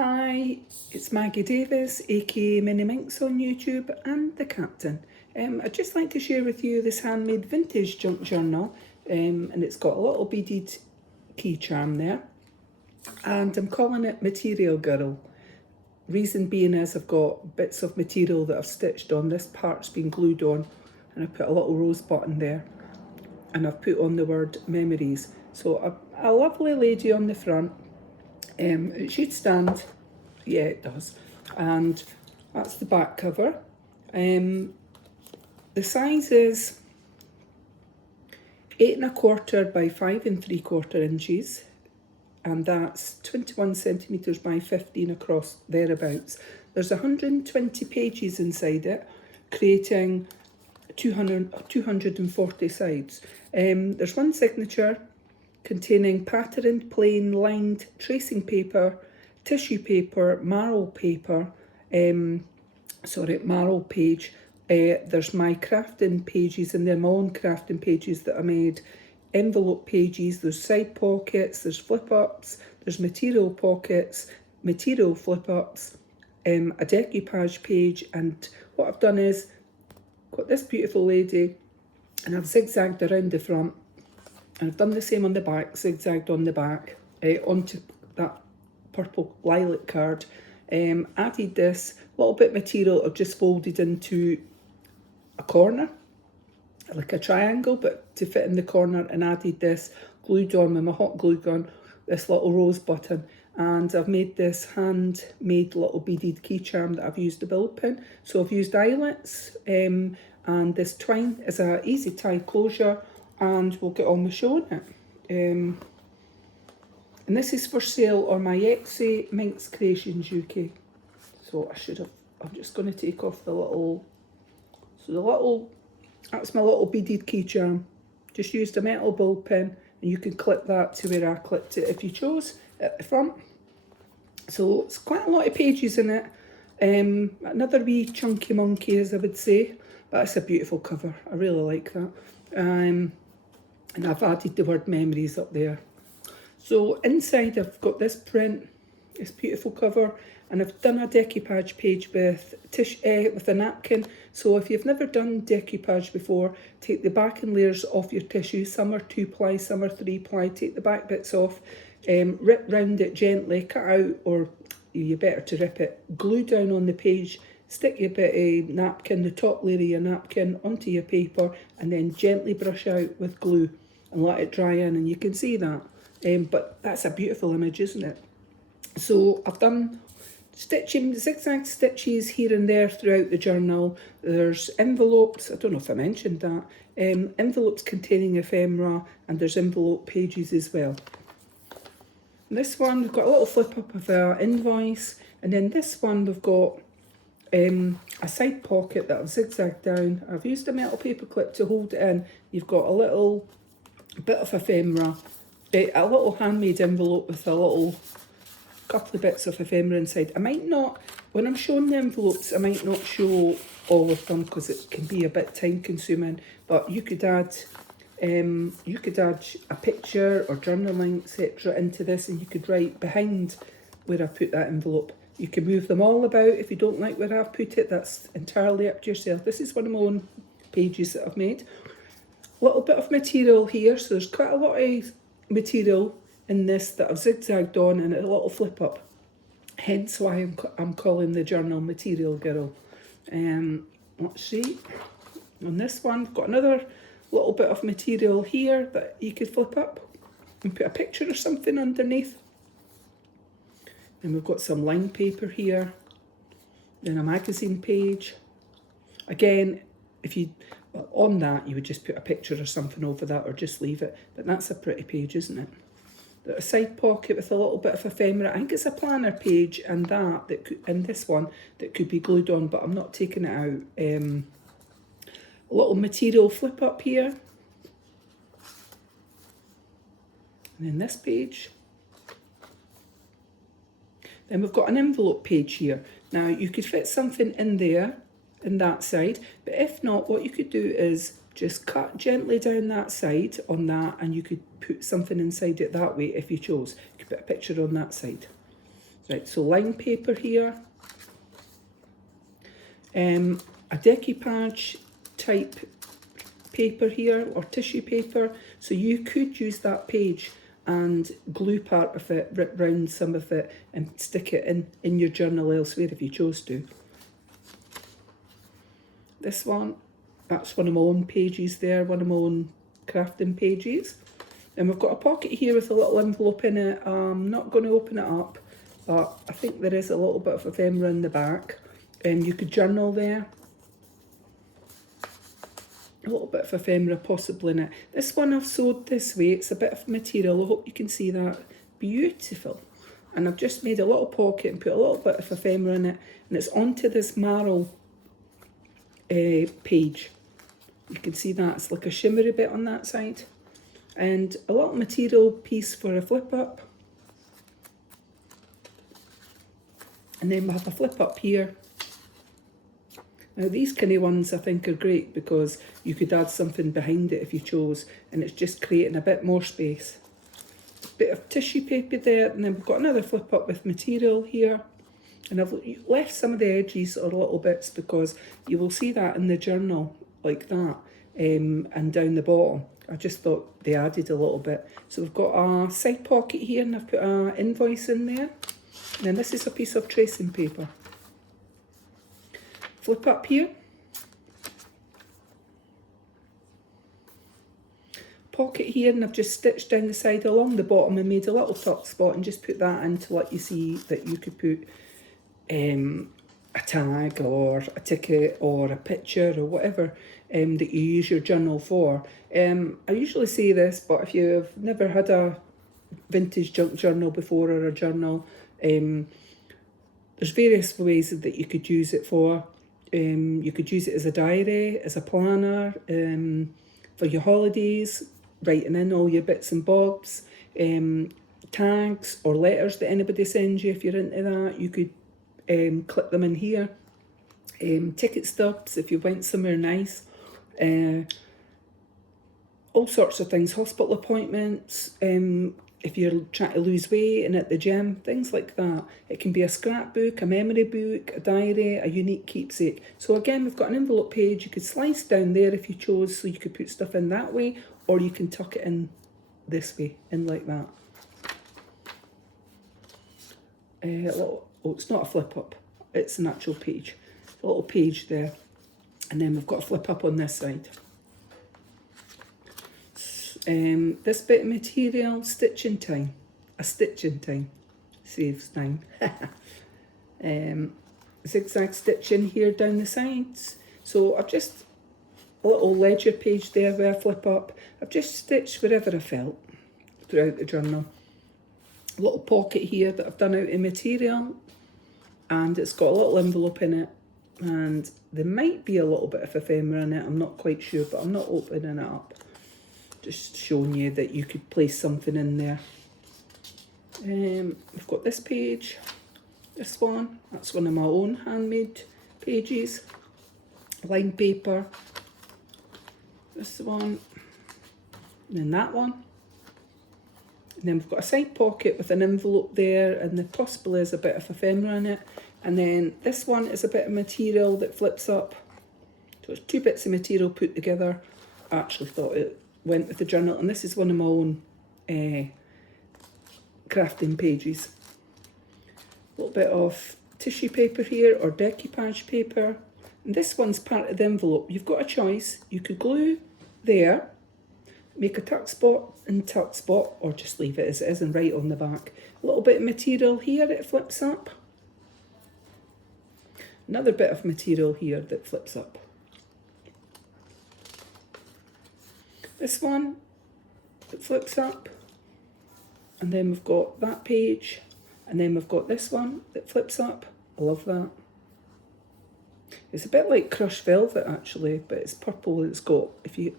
Hi, it's Maggie Davis, aka Mini Minx on YouTube and the Captain. I'd just like to share with you this handmade vintage junk journal, and it's got a little beaded key charm there, and I'm calling it Material Girl. Reason being is I've got bits of material that I've stitched on. This part's been glued on, and I put a little rose button there, and I've put on the word memories. So a lovely lady on the front. It should stand, yeah it does, and that's the back cover. The size is 8 1/4 by 5 3/4 inches, and that's 21 centimetres by 15 across, thereabouts. There's 120 pages inside it, creating 240 sides. There's one signature containing patterned, plain, lined tracing paper, tissue paper, marl paper, marl page. There's my crafting pages, and they're my own crafting pages that I made. Envelope pages, there's side pockets, there's flip-ups, there's material pockets, material flip-ups, a decoupage page, and what I've done is got this beautiful lady and I've zigzagged around the front. And I've done the same on the back, zigzagged on the back, onto that purple lilac card. Added this little bit of material I've just folded into a corner, like a triangle, but to fit in the corner, and added this, glued on with my hot glue gun, this little rose button. And I've made this handmade little beaded key charm that I've used a build pin. So I've used eyelets, and this twine is a easy tie closure, and we'll get on with showing it. And this is for sale on my Etsy, MinxCreationsUK. So I'm just going to take off the little, that's my little beaded key charm. Just used a metal ball pin, and you can clip that to where I clipped it if you chose, at the front. So it's quite a lot of pages in it. Another wee chunky monkey, as I would say, but it's a beautiful cover. I really like that. And I've added the word memories up there. So inside I've got this print, this beautiful cover, and I've done a decoupage page with a napkin. So if you've never done decoupage before, take the backing layers off your tissue. Some are 2-ply, some are 3-ply. Take the back bits off, rip round it gently, cut out, or you better to rip it, glue down on the page, stick your bit of napkin, the top layer of your napkin, onto your paper, and then gently brush out with glue and let it dry in, and you can see that. But that's a beautiful image, isn't it? So I've done stitching, zigzag stitches here and there throughout the journal. There's envelopes, I don't know if I mentioned that, envelopes containing ephemera, and there's envelope pages as well. And this one, we've got a little flip up of our invoice, and then this one we've got a side pocket that I've zigzagged down. I've used a metal paper clip to hold it in. You've got a little bit of ephemera, a little handmade envelope with a little couple of bits of ephemera inside. I might not, when I'm showing the envelopes, I might not show all of them because it can be a bit time consuming, but you could add a picture or journaling, etc. into this, and you could write behind where I put that envelope. You can move them all about if you don't like where I've put it. That's entirely up to yourself. This is one of my own pages that I've made. A little bit of material here, so there's quite a lot of material in this that I've zigzagged on, and a little flip up. Hence why I'm calling the journal Material Girl. Let's see. On this one, I've got another little bit of material here that you could flip up and put a picture or something underneath. Then we've got some line paper here, then a magazine page. Again, on that you would just put a picture or something over that, or just leave it, but that's a pretty page, isn't it? A side pocket with a little bit of ephemera. I think it's a planner page, and this one that could be glued on, but I'm not taking it out. A little material flip up here, and then this page. Then we've got an envelope page here. Now you could fit something in there, in that side, but if not, what you could do is just cut gently down that side on that, and you could put something inside it that way if you chose. You could put a picture on that side. Right, so line paper here. A decoupage type paper here, or tissue paper. So you could use that page and glue part of it, rip round some of it and stick it in your journal elsewhere if you chose to. This one, that's one of my own pages there, one of my own crafting pages. And we've got a pocket here with a little envelope in it. I'm not going to open it up, but I think there is a little bit of ephemera in the back. You could journal there. A little bit of ephemera possibly in it. This one I've sewed this way. It's a bit of material. I hope you can see that. Beautiful. And I've just made a little pocket and put a little bit of ephemera in it. And it's onto this marl page. You can see that. It's like a shimmery bit on that side. And a little material piece for a flip up. And then we have a flip up here. Now these kind of ones I think are great because you could add something behind it if you chose, and it's just creating a bit more space. A bit of tissue paper there, and then we've got another flip up with material here. And I've left some of the edges or little bits because you will see that in the journal like that, and down the bottom. I just thought they added a little bit. So we've got a side pocket here, and I've put an invoice in there. And then this is a piece of tracing paper. Flip up here. Pocket here, and I've just stitched down the side along the bottom and made a little tuck spot and just put that in to let you see that you could put a tag or a ticket or a picture or whatever that you use your journal for. I usually say this, but if you've never had a vintage junk journal before or a journal, there's various ways that you could use it for. You could use it as a diary, as a planner, for your holidays, writing in all your bits and bobs, tags or letters that anybody sends you if you're into that. You could clip them in here. Ticket stubs if you went somewhere nice. All sorts of things, hospital appointments, if you're trying to lose weight and at the gym, things like that. It can be a scrapbook, a memory book, a diary, a unique keepsake. So again, we've got an envelope page. You could slice down there if you chose, so you could put stuff in that way, or you can tuck it in this way, in like that. It's not a flip up, it's an actual page. A little page there. And then we've got a flip up on this side. This bit of material, stitching time. A stitching time. Saves time. Zigzag stitching here down the sides. So I've just, a little ledger page there where I flip up. I've just stitched wherever I felt throughout the journal. A little pocket here that I've done out of material. And it's got a little envelope in it. And there might be a little bit of ephemera in it. I'm not quite sure, but I'm not opening it up. Just showing you that you could place something in there. We've got this page, this one. That's one of my own handmade pages. Line paper. This one. And then that one. And then we've got a side pocket with an envelope there, and there possibly is a bit of ephemera in it. And then this one is a bit of material that flips up. So it's two bits of material put together. I actually thought it went with the journal, and this is one of my own crafting pages. A little bit of tissue paper here, or decoupage paper. And this one's part of the envelope. You've got a choice. You could glue there, make a tuck spot and tuck spot, or just leave it as it is and write on the back. A little bit of material here, it flips up. Another bit of material here that flips up. This one that flips up. And then we've got that page. And then we've got this one that flips up. I love that. It's a bit like crushed velvet actually, but it's purple. It's got,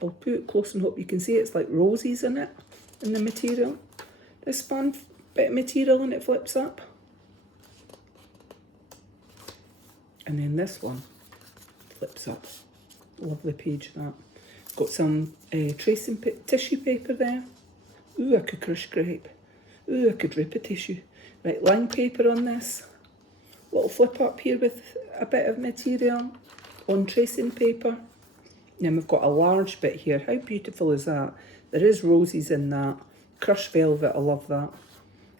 I'll put it close and hope you can see it's like roses in it, in the material. This one, bit of material and it flips up. And then this one flips up. Lovely page that. Got some tissue paper there. Ooh, I could crush grape. Ooh, I could rip a tissue. Right, line paper on this. Little flip up here with a bit of material on tracing paper. And then we've got a large bit here. How beautiful is that? There is roses in that. Crushed velvet, I love that.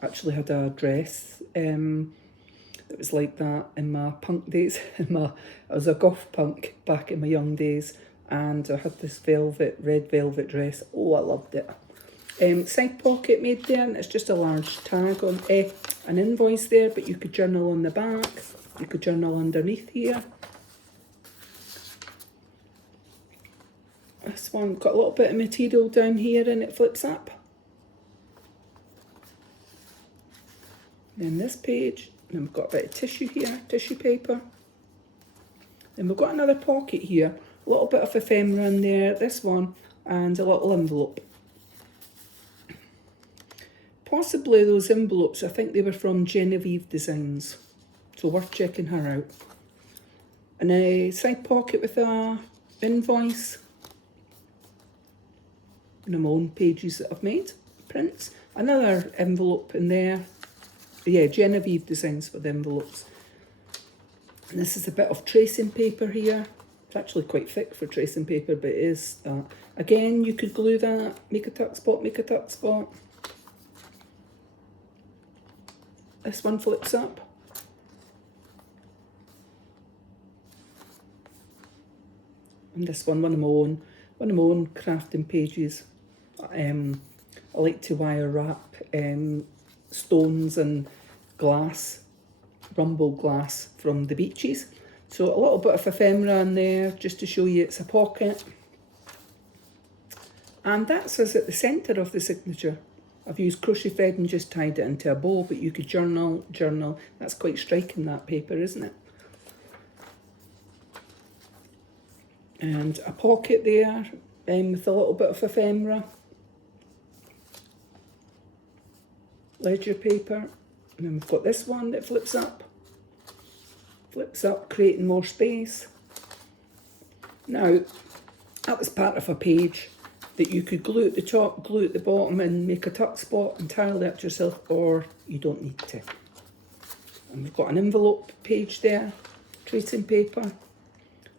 I actually had a dress that was like that in my punk days. I was a goth punk back in my young days, and I had this red velvet dress. Oh, I loved it. Side pocket made there, and it's just a large tag on an invoice there, but you could journal on the back, you could journal underneath here. This one got a little bit of material down here and it flips up. Then this page, and we've got a bit of tissue here, tissue paper. Then we've got another pocket here, a little bit of ephemera in there, this one, and a little envelope. Possibly those envelopes, I think they were from Genevieve Designs, so worth checking her out. And a side pocket with a invoice. And my own pages that I've made, prints. Another envelope in there. Yeah, Genevieve Designs for the envelopes. And this is a bit of tracing paper here. It's actually quite thick for tracing paper, but it is that. Again, you could glue that, make a tuck spot, make a tuck spot. This one flips up. And this one of my own crafting pages. I like to wire wrap stones and glass, rumble glass from the beaches. So a little bit of ephemera in there just to show you it's a pocket. And that's us at the centre of the signature. I've used crochet thread and just tied it into a bow, but you could journal. That's quite striking, that paper, isn't it? And a pocket there with a little bit of ephemera. Ledger paper. And then we've got this one that flips up. Flips up, creating more space. Now, that was part of a page that you could glue at the top, glue at the bottom and make a tuck spot entirely up yourself, or you don't need to. And we've got an envelope page there, tracing paper,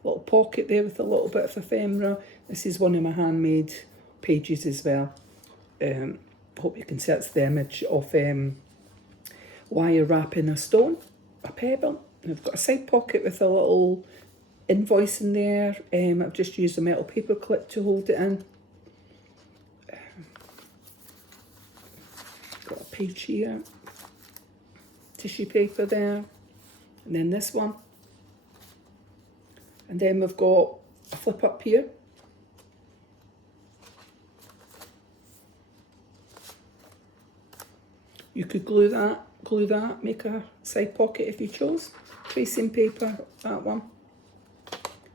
little pocket there with a little bit of ephemera. This is one of my handmade pages as well. Hope you can see it's the image of wire wrapping a stone, a pebble. And I've got a side pocket with a little invoice in there. I've just used a metal paper clip to hold it in. Got a page here, tissue paper there, and then this one. And then we've got a flip up here. You could glue that, make a side pocket if you chose. Tracing paper, that one.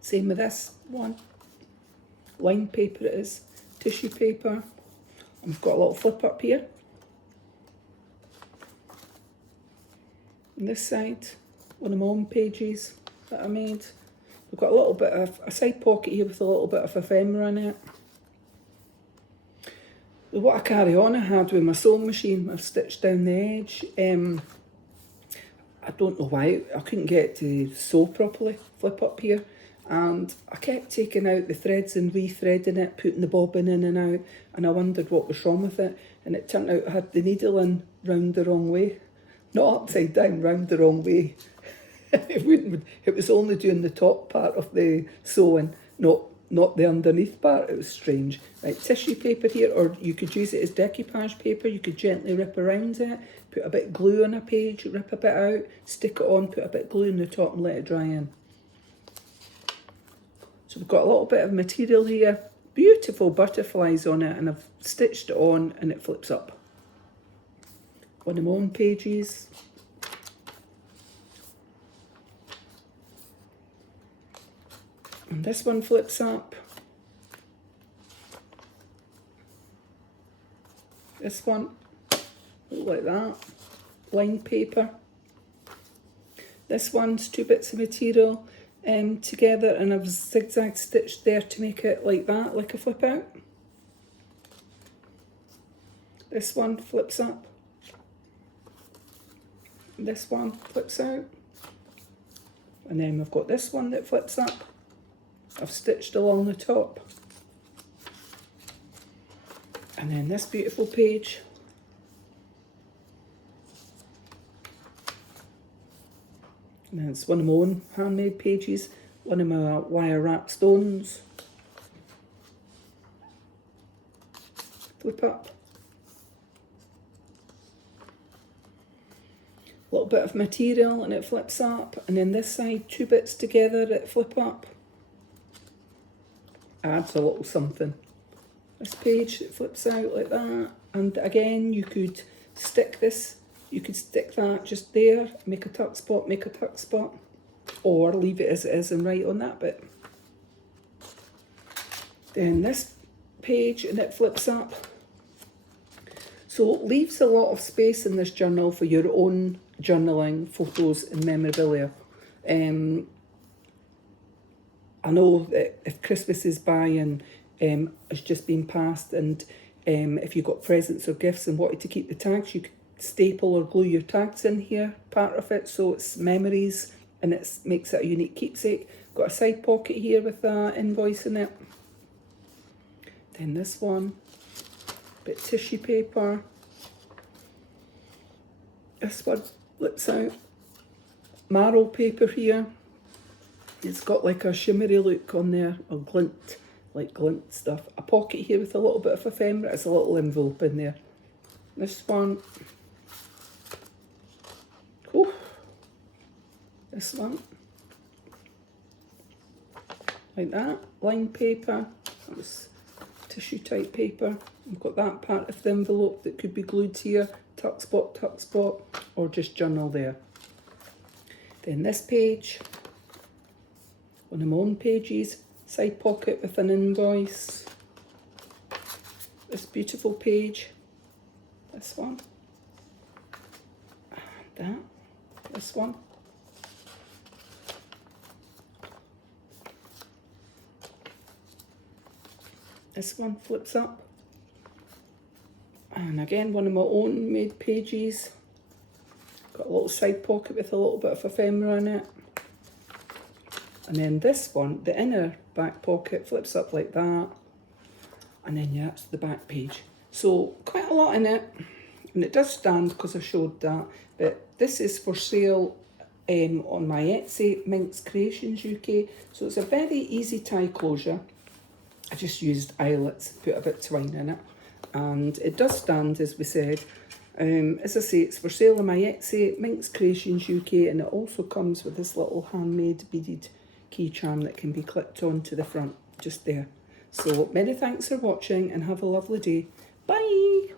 Same with this one. Line paper it is, tissue paper. And we've got a little flip up here. On this side, one of my own pages that I made. We've got a little bit of a side pocket here with a little bit of ephemera in it. What I carry on I had with my sewing machine, I've stitched down the edge. I don't know why, I couldn't get it to sew properly, flip up here. And I kept taking out the threads and re-threading it, putting the bobbin in and out. And I wondered what was wrong with it. And it turned out I had the needle in round the wrong way. Not upside down, round the wrong way. It was only doing the top part of the sewing, not the underneath part. It was strange. Right, tissue paper here, or you could use it as decoupage paper. You could gently rip around it, put a bit of glue on a page, rip a bit out, stick it on, put a bit of glue in the top and let it dry in. So we've got a little bit of material here, beautiful butterflies on it, and I've stitched it on and it flips up. One of my own pages. And this one flips up. This one, like that, line paper. This one's two bits of material together, and I've zigzag stitched there to make it like that, like a flip out. This one flips up. This one flips out. And then we've got this one that flips up. I've stitched along the top. And then this beautiful page. And then it's one of my own handmade pages, one of my wire wrap stones. Flip up. A little bit of material and it flips up, and then this side, two bits together that flip up. Adds a little something. This page that flips out like that, and again you could stick this, you could stick that just there, make a tuck spot, make a tuck spot, or leave it as it is and write on that bit. Then this page and it flips up. So it leaves a lot of space in this journal for your own journaling, photos and memorabilia. I know that if Christmas is by and it's just been passed, and if you got presents or gifts and wanted to keep the tags, you could staple or glue your tags in here, part of it, so it's memories and it makes it a unique keepsake. Got a side pocket here with an invoice in it. Then this one, bit of tissue paper. This one flips out. Marl paper here. It's got like a shimmery look on there, or glint, like glint stuff. A pocket here with a little bit of ephemera. There's a little envelope in there. This one. Oh. This one. Like that. Lined paper. That was tissue type paper. I've got that part of the envelope that could be glued here. Tuck spot, or just journal there. Then this page. One of my own pages, side pocket with an invoice. This beautiful page, this one, and that, this one. This one flips up. And again, one of my own made pages. Got a little side pocket with a little bit of ephemera in it. And then this one, the inner back pocket flips up like that. And then yeah, that's the back page. So quite a lot in it. And it does stand because I showed that. But this is for sale on my Etsy, MinxCreationsUK. So it's a very easy tie closure. I just used eyelets, put a bit of twine in it. And it does stand, as we said. As I say, it's for sale on my Etsy, MinxCreationsUK. And it also comes with this little handmade beaded key charm that can be clipped onto the front, just there. So many thanks for watching and have a lovely day. Bye!